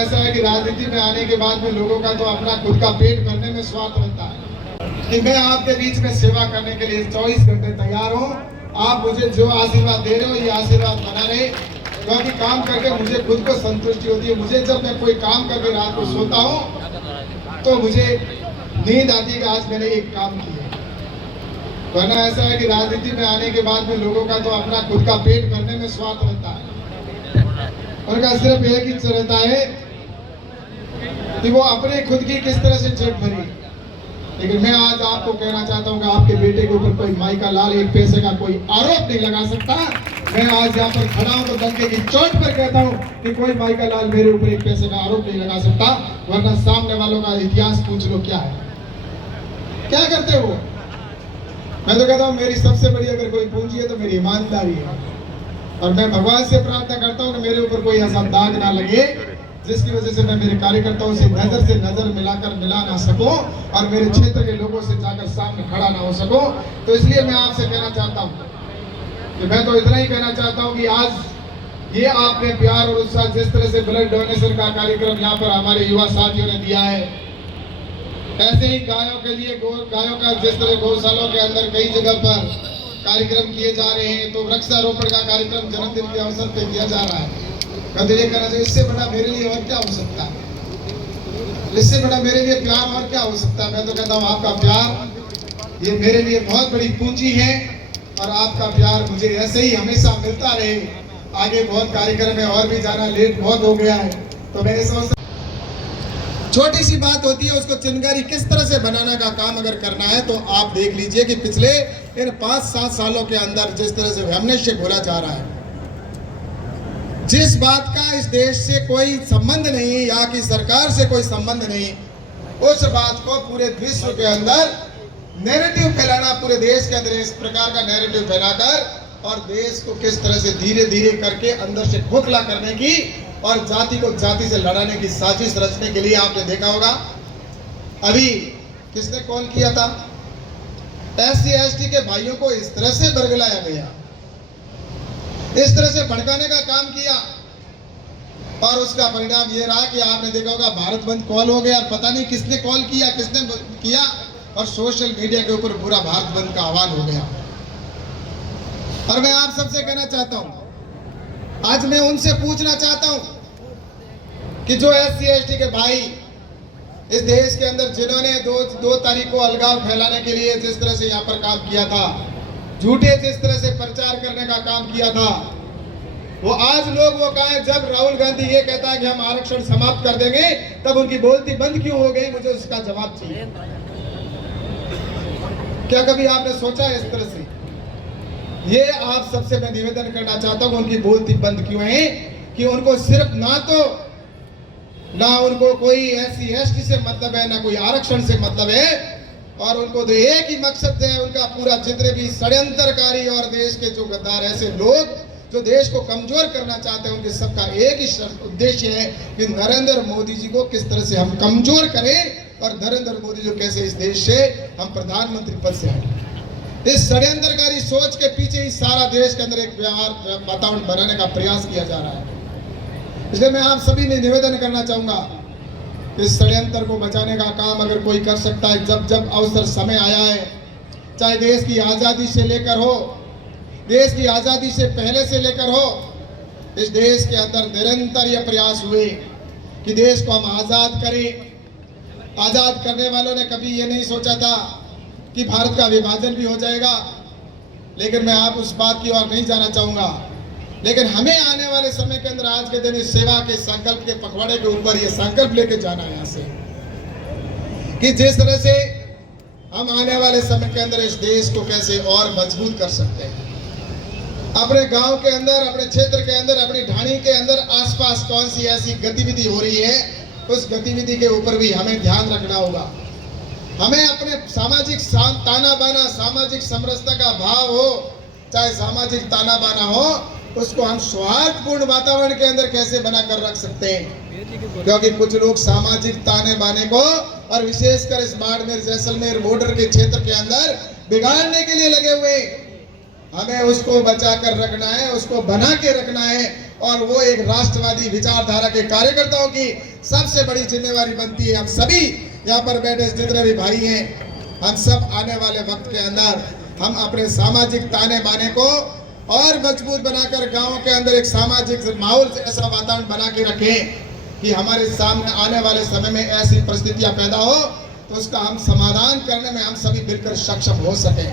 ऐसा है कि राजनीति में आने के बाद में लोगों का तो अपना खुद का पेट भरने में स्वार्थ रहता है कि मैं आपके बीच में सेवा करने के लिए 24 घंटे तैयार हूँ। आप मुझे जो आशीर्वाद दे रहे हो ये आशीर्वाद बना रहे, क्योंकि काम करके मुझे खुद को संतुष्टि होती है। मुझे जब मैं कोई काम करके रात को सोता हूँ तो मुझे नींद आती है कि आज मैंने एक काम किया। वरना ऐसा है कि राजनीति में आने के बाद में लोगों का तो अपना खुद का पेट भरने में स्वार्थ रहता है। उनका सिर्फ एक ही रहता है कि वो अपने खुद की किस तरह से जेब भरी। लेकिन मैं आज आपको कहना चाहता हूँ कि आपके बेटे के ऊपर कोई माई का लाल एक पैसे का कोई आरोप नहीं लगा सकता। मैं आज यहाँ पर खड़ा हूँ तो डंके की चोट पर कहता हूँ कि कोई माई का लाल मेरे ऊपर एक पैसे का आरोप नहीं लगा सकता। वरना सामने वालों का इतिहास पूछ लो क्या है, क्या करते हो। मैं तो कहता हूँ मेरी सबसे बड़ी अगर कोई पूंजी है तो मेरी ईमानदारी है। और मैं भगवान से प्रार्थना करता हूँ कि मेरे ऊपर कोई ऐसा दाग ना लगे जिसकी वजह से मैं मेरे कार्यकर्ताओं से नजर मिलाकर मिला ना सकूं और मेरे क्षेत्र के लोगों से जाकर सामने खड़ा ना हो सकूं। तो इसलिए मैं आपसे कहना चाहता हूं कि मैं तो इतना ही कहना चाहता हूं कि आज ये आपने प्यार और उत्साह जिस तरह से ब्लड डोनेशन का कार्यक्रम यहाँ पर हमारे युवा साथियों ने दिया है, ऐसे ही गायों के लिए गायों का जिस तरह गौशालों के अंदर कई जगह पर कार्यक्रम किए जा रहे हैं, तो वृक्षारोपण का कार्यक्रम जन्मदिन के अवसर पर किया जा रहा है। कहते ये कहना चाहिए इससे बड़ा मेरे लिए और क्या हो सकता है, इससे बड़ा मेरे लिए प्यार और क्या हो सकता है। मैं तो कहता हूँ आपका प्यार ये मेरे लिए बहुत बड़ी पूंजी है और आपका प्यार मुझे ऐसे ही हमेशा मिलता रहे। आगे बहुत कार्यक्रम है और भी जाना लेट बहुत हो गया है, तो मैं सोचता छोटी सी बात होती है उसको चिंगारी किस तरह से बनाने का काम अगर करना है तो आप देख लीजिए कि पिछले इन 5-7 सालों के अंदर जिस तरह से वैमनस्य घोला जा रहा है, जिस बात का इस देश से कोई संबंध नहीं, यहाँ की सरकार से कोई संबंध नहीं, उस बात को पूरे विश्व के अंदर नैरेटिव फैलाना, पूरे देश के अंदर इस प्रकार का नैरेटिव फैलाकर और देश को किस तरह से धीरे धीरे करके अंदर से खोखला करने की और जाति को जाति से लड़ाने की साजिश रचने के लिए आपने देखा होगा अभी किसने कॉल किया था, SC/ST के भाइयों को इस तरह से बरगलाया गया, इस तरह से भड़काने का काम किया और उसका परिणाम ये रहा कि आपने देखा होगा भारत बंद कॉल हो गया। पता नहीं किसने कॉल किया, किसने किया और सोशल मीडिया के ऊपर पूरा भारत बंद का आह्वान हो गया। और मैं आप सबसे कहना चाहता हूं, आज मैं उनसे पूछना चाहता हूं कि जो SC/ST के भाई इस देश के अंदर जिन्होंने दो तारीख को अलगाव फैलाने के लिए जिस तरह से यहाँ पर काम किया था, झूठे जिस तरह से प्रचार करने का काम किया था, वो आज लोग वो कहें जब राहुल गांधी ये कहता है कि हम आरक्षण समाप्त कर देंगे तब उनकी बोलती बंद क्यों हो गई, मुझे उसका जवाब चाहिए। क्या कभी आपने सोचा इस तरह से? ये आप सबसे मैं निवेदन करना चाहता हूं उनकी बोलती बंद क्यों है कि उनको सिर्फ ना उनको कोई SC/ST से मतलब है, ना कोई आरक्षण से मतलब है, और उनको तो एक ही मकसद है उनका पूरा जितने भी षड्यंत्रकारी और देश के जो गद्दार ऐसे लोग जो देश को कमजोर करना चाहते हैं, उनके सबका एक ही उद्देश्य है कि नरेंद्र मोदी जी को किस तरह से हम कमजोर करें और नरेंद्र मोदी जी कैसे इस देश से हम प्रधानमंत्री पद से आए। इस षड्यंत्रकारी सोच के पीछे ही सारा देश के अंदर एक वातावरण बनाने का प्रयास किया जा रहा है। इसलिए मैं आप सभी ने निवेदन करना चाहूंगा, इस षड्यंत्र को बचाने का काम अगर कोई कर सकता है, जब अवसर समय आया है, चाहे देश की आज़ादी से लेकर हो, देश की आज़ादी से पहले से लेकर हो, इस देश के अंदर निरंतर यह प्रयास हुए कि देश को हम आज़ाद करें। आज़ाद करने वालों ने कभी ये नहीं सोचा था कि भारत का विभाजन भी हो जाएगा, लेकिन मैं आप उस बात की ओर नहीं जाना चाहूँगा। लेकिन हमें आने वाले समय के अंदर आज के दिन इस सेवा के संकल्प के पखवाड़े के ऊपर ये संकल्प लेके जाना है यहाँ से कि जिस तरह से हम आने वाले समय के अंदर इस देश को कैसे और मजबूत कर सकते हैं। अपने गांव के अंदर, अपने क्षेत्र के अंदर, अपनी ढाणी के अंदर आसपास कौन सी ऐसी गतिविधि हो रही है, उस गतिविधि के ऊपर भी हमें ध्यान रखना होगा। हमें अपने सामाजिक ताना बाना, सामाजिक समरसता का भाव हो, चाहे सामाजिक ताना बाना हो, उसको हम सौहार्दपूर्ण वातावरण के अंदर कैसे बनाकर रख सकते हैं। क्योंकि कुछ लोग सामाजिक ताने बाने को और विशेषकर इस बाड़मेर जैसलमेर बॉर्डर के क्षेत्र के अंदर बिगाड़ने के लिए लगे हुए, हमें उसको बचा कर रखना है, उसको बना के रखना है और वो एक राष्ट्रवादी विचारधारा के कार्यकर्ताओं की सबसे बड़ी जिम्मेवारी बनती है हम सभी यहाँ पर बैठे जितने भी भाई हैं, हम सब आने वाले वक्त के अंदर हम अपने सामाजिक ताने बाने को और मजबूत बनाकर गाँव के अंदर एक सामाजिक माहौल ऐसा वातावरण बना के रखें कि हमारे सामने आने वाले समय में ऐसी परिस्थितियां पैदा हो तो उसका हम समाधान करने में हम सभी मिलकर सक्षम हो सकें।